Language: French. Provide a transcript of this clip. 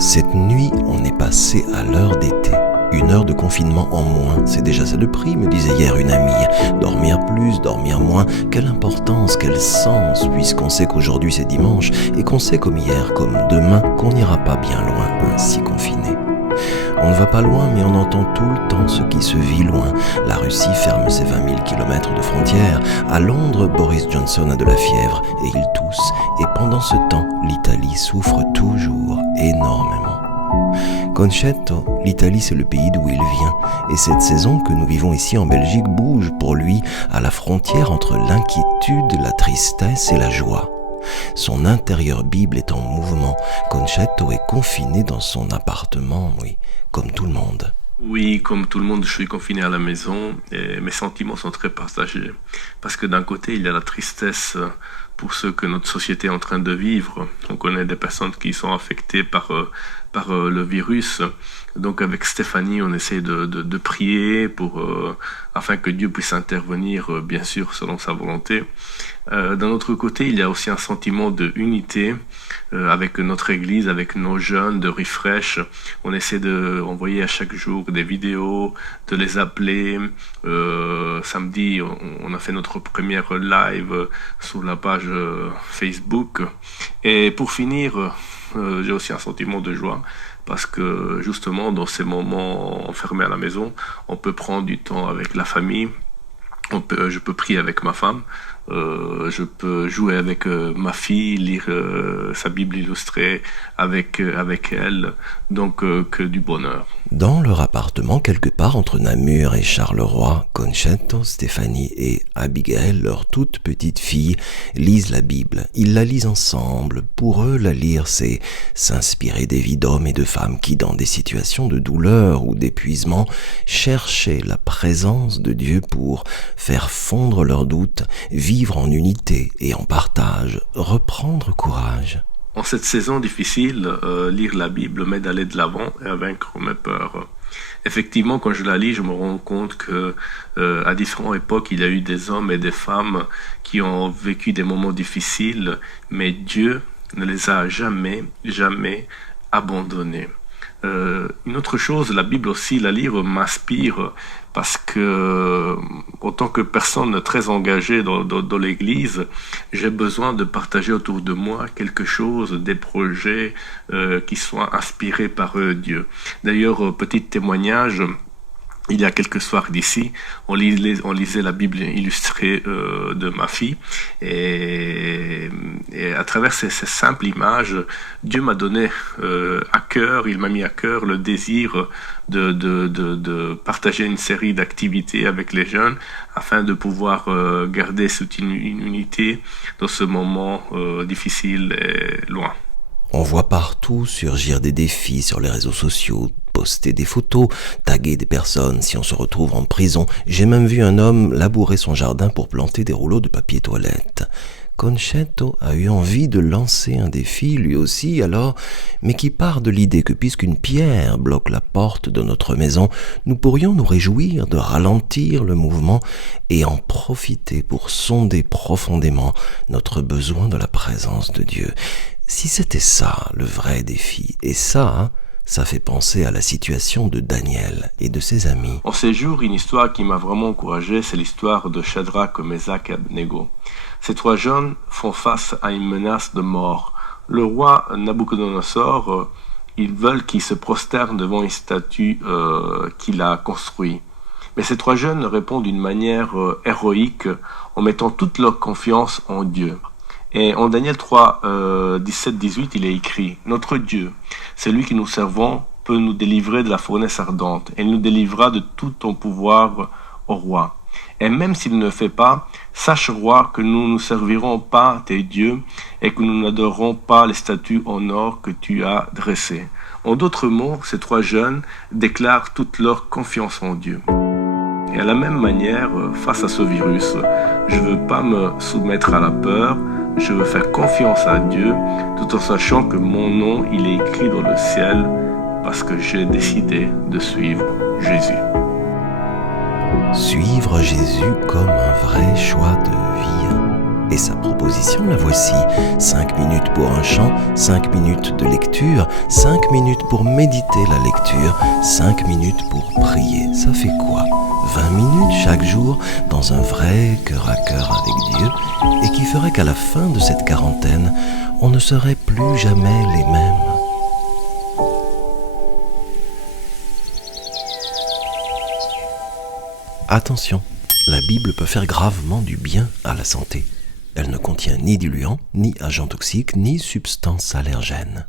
Cette nuit, on est passé à l'heure d'été. 1 heure de confinement en moins, c'est déjà ça de prix, me disait hier une amie. Dormir plus, dormir moins, quelle importance, quel sens, puisqu'on sait qu'aujourd'hui c'est dimanche et qu'on sait comme hier, comme demain, qu'on n'ira pas bien loin, ainsi confiné. On ne va pas loin, mais on entend tout le temps ce qui se vit loin. La Russie ferme ses 20 000 kilomètres de frontières. À Londres, Boris Johnson a de la fièvre et il tousse. Et pendant ce temps, l'Italie souffre toujours énormément. Concetto, l'Italie c'est le pays d'où il vient. Et cette saison que nous vivons ici en Belgique bouge pour lui à la frontière entre l'inquiétude, la tristesse et la joie. Son intérieur Bible est en mouvement. Concetto est confiné dans son appartement, oui, comme tout le monde. Oui, comme tout le monde, je suis confiné à la maison et mes sentiments sont très partagés. Parce que d'un côté, il y a la tristesse pour ce que notre société est en train de vivre. On connaît des personnes qui sont affectées par le virus. Donc avec Stéphanie, on essaie de prier afin que Dieu puisse intervenir, bien sûr, selon sa volonté. D'un autre côté, il y a aussi un sentiment de unité avec notre église, avec nos jeunes, de refresh. On essaie d'envoyer à chaque jour des vidéos, de les appeler. Samedi, on a fait notre première live sur la page Facebook. Et pour finir, j'ai aussi un sentiment de joie parce que justement, dans ces moments enfermés à la maison, on peut prendre du temps avec la famille. Je peux prier avec ma femme, je peux jouer avec ma fille, lire sa Bible illustrée avec elle, donc que du bonheur. Dans leur appartement, quelque part entre Namur et Charleroi, Concetto, Stéphanie et Abigail, leur toute petite fille, lisent la Bible. Ils la lisent ensemble. Pour eux, la lire, c'est s'inspirer des vies d'hommes et de femmes qui, dans des situations de douleur ou d'épuisement, cherchaient la présence de Dieu pour faire fondre leurs doutes, vivre en unité et en partage, reprendre courage. En cette saison difficile, lire la Bible m'aide à aller de l'avant et à vaincre mes peurs. Effectivement, quand je la lis, je me rends compte que à différentes époques, il y a eu des hommes et des femmes qui ont vécu des moments difficiles, mais Dieu ne les a jamais abandonnés. Une autre chose, la Bible aussi, la lire m'inspire parce que, en tant que personne très engagée dans l'Église, j'ai besoin de partager autour de moi quelque chose, des projets qui soient inspirés par Dieu. D'ailleurs, petit témoignage, il y a quelques soirs d'ici, on lisait la Bible illustrée de ma fille et à travers ces simples images, Dieu m'a donné à cœur, il m'a mis à cœur le désir de partager une série d'activités avec les jeunes afin de pouvoir garder cette unité dans ce moment difficile et loin. On voit partout surgir des défis sur les réseaux sociaux, poster des photos, taguer des personnes si on se retrouve en prison. J'ai même vu un homme labourer son jardin pour planter des rouleaux de papier toilette. Concetto a eu envie de lancer un défi lui aussi alors, mais qui part de l'idée que puisqu'une pierre bloque la porte de notre maison, nous pourrions nous réjouir de ralentir le mouvement et en profiter pour sonder profondément notre besoin de la présence de Dieu. Si c'était ça, le vrai défi, et ça fait penser à la situation de Daniel et de ses amis. En ces jours, une histoire qui m'a vraiment encouragé, c'est l'histoire de Shadrach, Meshach et Abednego. Ces 3 jeunes font face à une menace de mort. Le roi Nabuchodonosor, ils veulent qu'ils se prosternent devant une statue qu'il a construite. Mais ces 3 jeunes répondent d'une manière héroïque en mettant toute leur confiance en Dieu. Et en Daniel 3, 17-18, il est écrit « Notre Dieu, celui que nous servons, peut nous délivrer de la fournaise ardente, et il nous délivrera de tout ton pouvoir, ô roi. Et même s'il ne le fait pas, sache, roi, que nous ne servirons pas tes dieux, et que nous n'adorerons pas les statues en or que tu as dressées. » En d'autres mots, ces 3 jeunes déclarent toute leur confiance en Dieu. Et à la même manière, face à ce virus, je ne veux pas me soumettre à la peur, je veux faire confiance à Dieu, tout en sachant que mon nom, il est écrit dans le ciel, parce que j'ai décidé de suivre Jésus. Suivre Jésus comme un vrai choix de vie. Et sa proposition, la voici. 5 minutes pour un chant, 5 minutes de lecture, 5 minutes pour méditer la lecture, 5 minutes pour prier. Ça fait quoi ? 20 minutes chaque jour dans un vrai cœur à cœur avec Dieu, et qui ferait qu'à la fin de cette quarantaine, on ne serait plus jamais les mêmes. Attention, la Bible peut faire gravement du bien à la santé. Elle ne contient ni diluants, ni agents toxiques, ni substances allergènes.